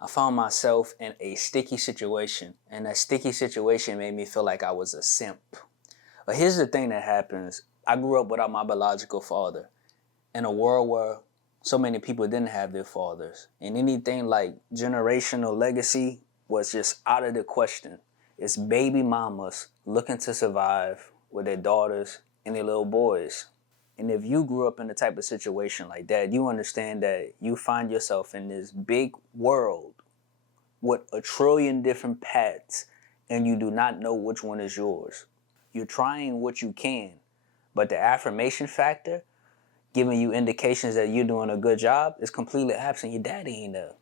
I found myself in a sticky situation, and that sticky situation made me feel like I was a simp. But here's the thing that happens. I grew up without my biological father in a world where so many people didn't have their fathers. And anything like generational legacy was just out of the question. It's baby mamas looking to survive with their daughters and their little boys. And if you grew up in a type of situation like that, you understand that you find yourself in this big world with a trillion different paths and you do not know which one is yours. You're trying what you can, but the affirmation factor, giving you indications that you're doing a good job, is completely absent. Your daddy ain't there.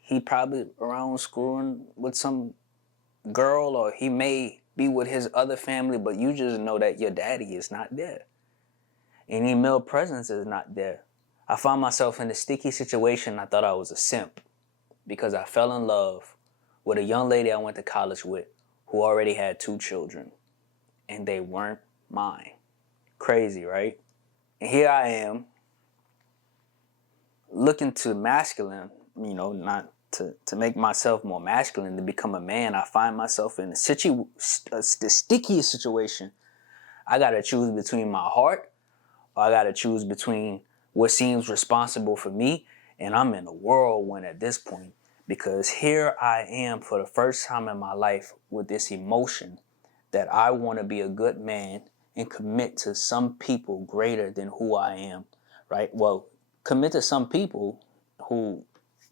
He probably around screwing with some girl, or he may be with his other family, but you just know that your daddy is not there. Any male presence is not there. I found myself in a sticky situation. I thought I was a simp because I fell in love with a young lady I went to college with who already had 2 children, and they weren't mine. Crazy, right? And here I am looking to masculine, not to make myself more masculine, to become a man. I find myself in the stickiest situation. I got to choose between my heart, or I got to choose between what seems responsible for me. And I'm in a whirlwind at this point because here I am for the first time in my life with this emotion that I want to be a good man and commit to some people greater than who I am, right? Well, commit to some people who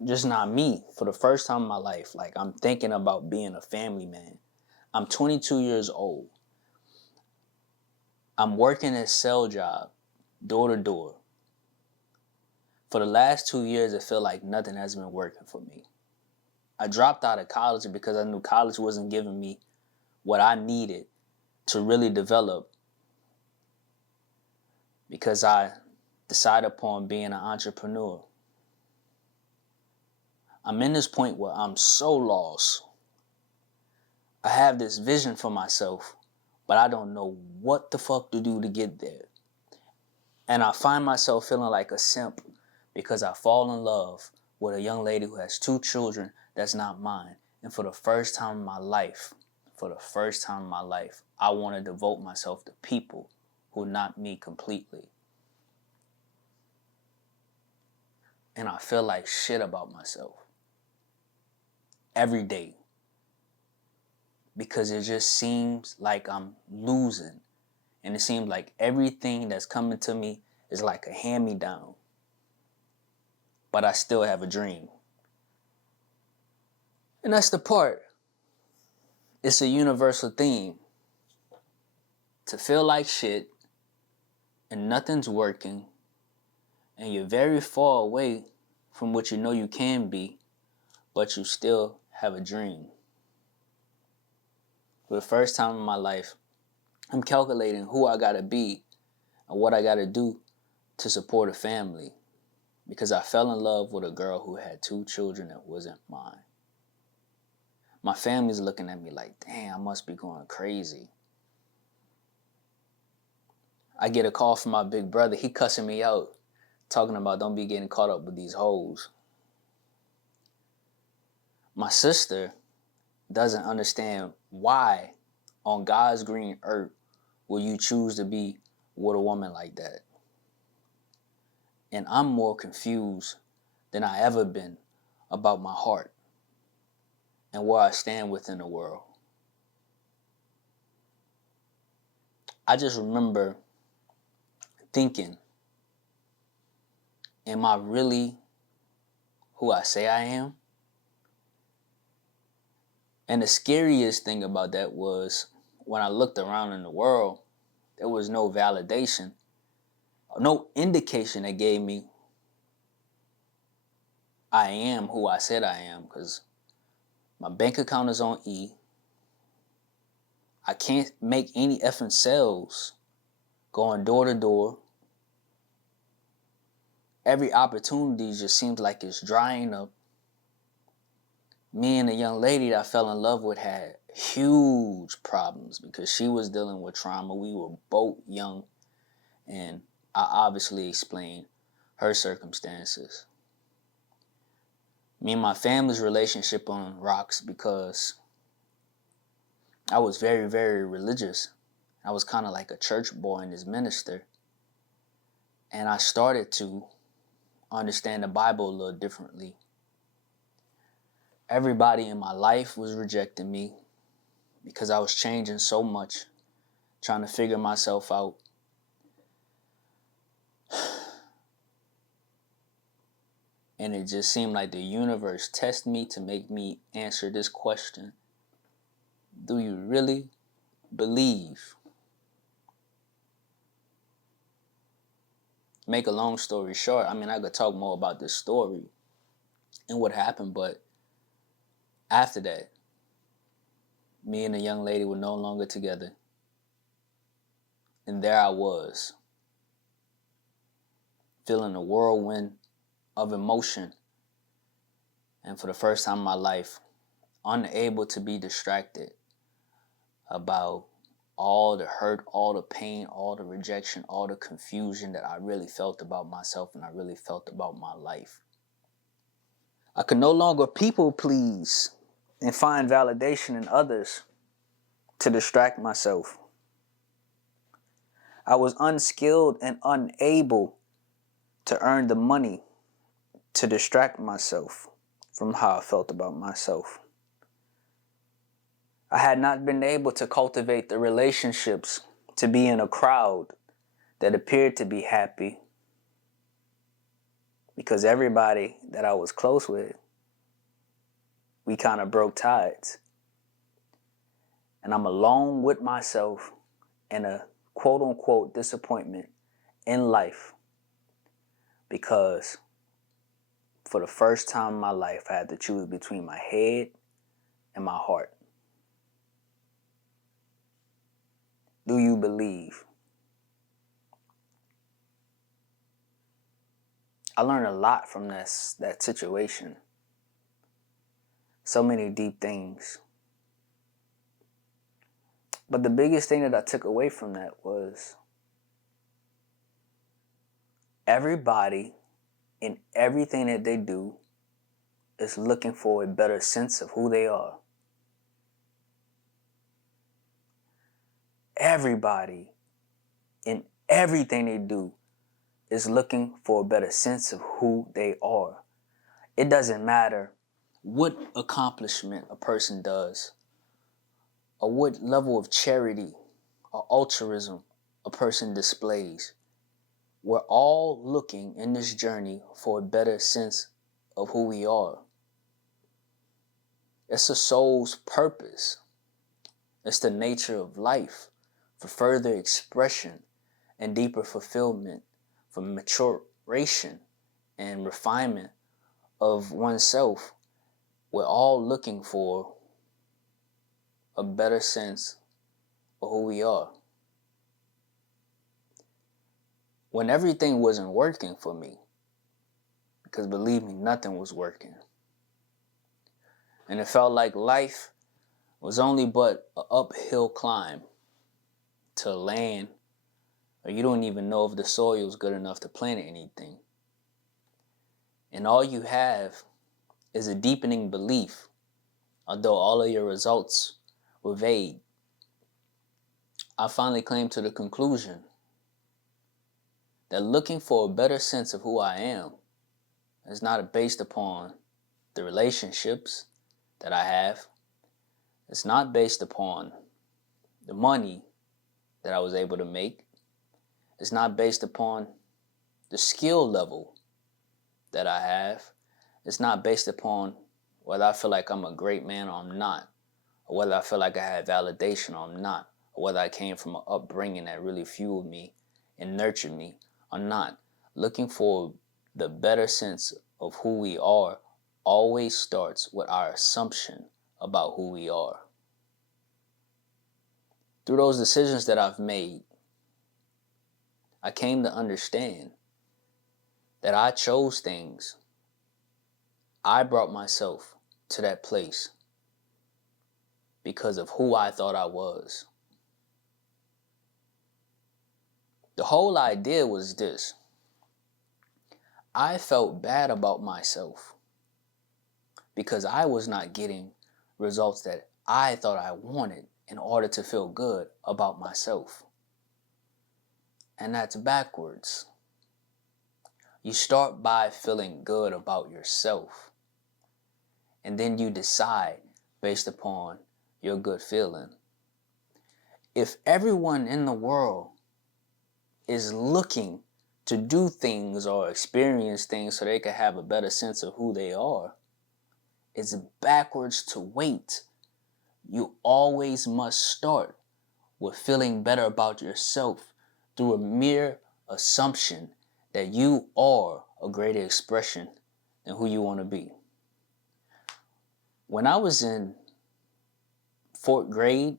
just not me for the first time in my life. Like, I'm thinking about being a family man. I'm 22 years old. I'm working a sell job, door to door. For the last 2 years, it felt like nothing has been working for me. I dropped out of college because I knew college wasn't giving me what I needed to really develop, because I decided upon being an entrepreneur. I'm in this point where I'm so lost. I have this vision for myself, but I don't know what the fuck to do to get there. And I find myself feeling like a simp because I fall in love with a young lady who has 2 children that's not mine. And for the first time in my life, I want to devote myself to people who are not me completely. And I feel like shit about myself every day because it just seems like I'm losing. And it seems like everything that's coming to me is like a hand-me-down. But I still have a dream. And that's the part. It's a universal theme. To feel like shit and nothing's working and you're very far away from what you know you can be, but you still have a dream. For the first time in my life, I'm calculating who I gotta be and what I gotta do to support a family because I fell in love with a girl who had 2 children that wasn't mine. My family's looking at me like, damn, I must be going crazy. I get a call from my big brother. He cussing me out, talking about don't be getting caught up with these hoes. My sister doesn't understand why on God's green earth will you choose to be with a woman like that. And I'm more confused than I ever been about my heart and where I stand within the world. I just remember thinking, am I really who I say I am? And the scariest thing about that was when I looked around in the world, there was no validation, no indication that gave me I am who I said I am, because my bank account is on E. I can't make any effing sales going door to door. Every opportunity just seems like it's drying up. Me and the young lady that I fell in love with had huge problems because she was dealing with trauma. We were both young, and I obviously explained her circumstances. Me and my family's relationship on rocks because I was very, very religious. I was kind of like a church boy and his minister. And I started to understand the Bible a little differently. Everybody in my life was rejecting me because I was changing so much, trying to figure myself out. And it just seemed like the universe tested me to make me answer this question. Do you really believe? Make a long story short, I could talk more about this story and what happened, but after that, me and the young lady were no longer together. And there I was, feeling a whirlwind of emotion. And for the first time in my life, unable to be distracted about all the hurt, all the pain, all the rejection, all the confusion that I really felt about myself and I really felt about my life. I could no longer people please and find validation in others to distract myself. I was unskilled and unable to earn the money to distract myself from how I felt about myself. I had not been able to cultivate the relationships to be in a crowd that appeared to be happy because everybody that I was close with, we kind of broke ties. And I'm alone with myself in a quote unquote disappointment in life because for the first time in my life, I had to choose between my head and my heart. Do you believe? I learned a lot from that situation. So many deep things. But the biggest thing that I took away from that was everybody in everything that they do is looking for a better sense of who they are. Everybody in everything they do is looking for a better sense of who they are. It doesn't matter what accomplishment a person does or what level of charity or altruism a person displays. We're all looking in this journey for a better sense of who we are. It's a soul's purpose. It's the nature of life for further expression and deeper fulfillment, for maturation and refinement of oneself. We're all looking for a better sense of who we are. When everything wasn't working for me, because believe me, nothing was working. And it felt like life was only but an uphill climb to land, or you don't even know if the soil is good enough to plant anything. And all you have is a deepening belief, although all of your results were vague. I finally came to the conclusion that looking for a better sense of who I am is not based upon the relationships that I have. It's not based upon the money that I was able to make. It's not based upon the skill level that I have. It's not based upon whether I feel like I'm a great man or I'm not, or whether I feel like I had validation or I'm not, or whether I came from an upbringing that really fueled me and nurtured me or not. Looking for the better sense of who we are always starts with our assumption about who we are. Through those decisions that I've made, I came to understand that I chose things. I brought myself to that place because of who I thought I was. The whole idea was this. I felt bad about myself because I was not getting results that I thought I wanted in order to feel good about myself. And that's backwards. You start by feeling good about yourself, and then you decide based upon your good feeling. If everyone in the world is looking to do things or experience things so they can have a better sense of who they are, it's backwards to wait. You always must start with feeling better about yourself through a mere assumption that you are a greater expression than who you want to be. When I was in fourth grade,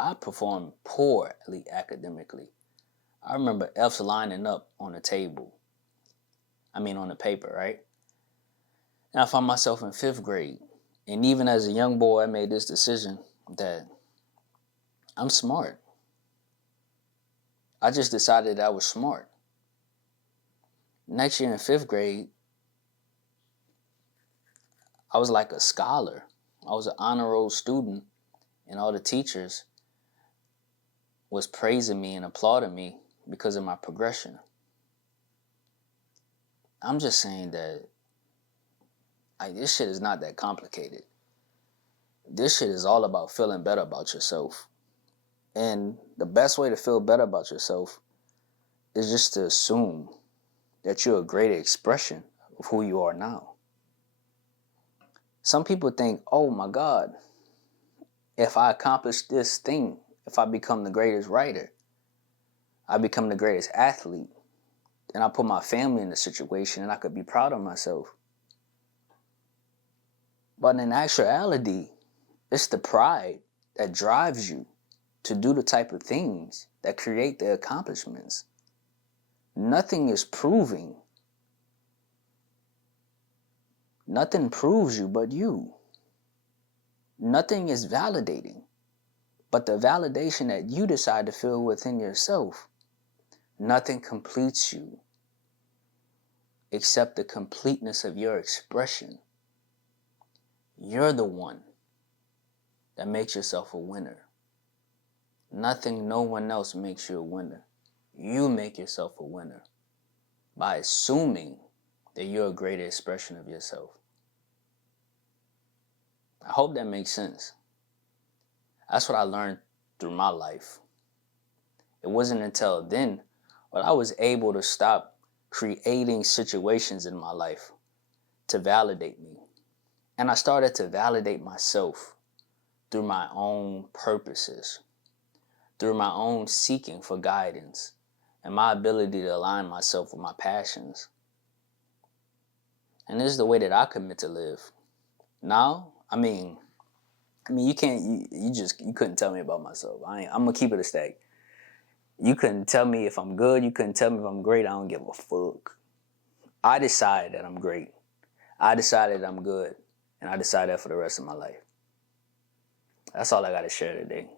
I performed poorly academically. I remember F's lining up on the paper, right? And I found myself in fifth grade. And even as a young boy, I made this decision that I'm smart. I just decided I was smart. Next year in fifth grade, I was like a scholar. I was an honor roll student, and all the teachers was praising me and applauding me because of my progression. I'm just saying that this shit is not that complicated. This shit is all about feeling better about yourself. And the best way to feel better about yourself is just to assume that you're a greater expression of who you are now. Some people think, oh my God, if I accomplish this thing, if I become the greatest writer, I become the greatest athlete, and I put my family in the situation and I could be proud of myself. But in actuality, it's the pride that drives you to do the type of things that create the accomplishments. Nothing is proving. Nothing proves you but you. Nothing is validating but the validation that you decide to feel within yourself. Nothing completes you except the completeness of your expression. You're the one that makes yourself a winner. Nothing, no one else makes you a winner. You make yourself a winner by assuming that you're a greater expression of yourself. I hope that makes sense. That's what I learned through my life. It wasn't until then that I was able to stop creating situations in my life to validate me. And I started to validate myself through my own purposes, through my own seeking for guidance, and my ability to align myself with my passions. And this is the way that I commit to live. Now, you couldn't tell me about myself. I'm gonna keep it a stack. You couldn't tell me if I'm good. You couldn't tell me if I'm great. I don't give a fuck. I decided that I'm great. I decided that I'm good. And I decided that for the rest of my life. That's all I got to share today.